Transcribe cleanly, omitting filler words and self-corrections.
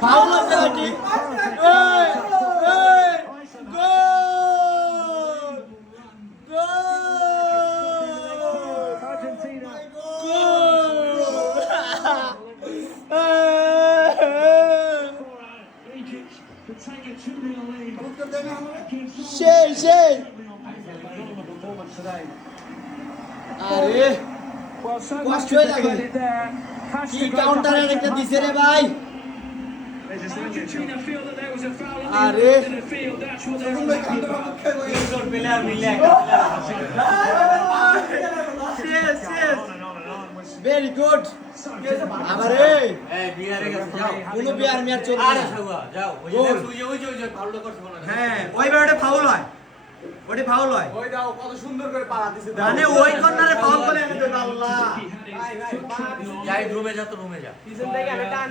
Foul আছে নাকি? গোল! সেই আরে কষ্ট হয়ে লাগে কি কাউন্টারে একটা দিছে রে ভাই আরে প্লেয়ার মিলে ভেরি গুড আমারে এই বিয়ারে গেছে যাও কোন বিয়ার মিয়ার চলবে আরে যাও ওই যে ফাউলটা করতে বলো হ্যাঁ ওইবার ওটা ফাউল হয় ওই দাও কত সুন্দর করে পাড়া দিছে মানে ওই কর্নারে ফাউল করে আমি তো আল্লাহ ভাই যাই রুমে যা তো রুমে যা পিছন থেকে আমি টান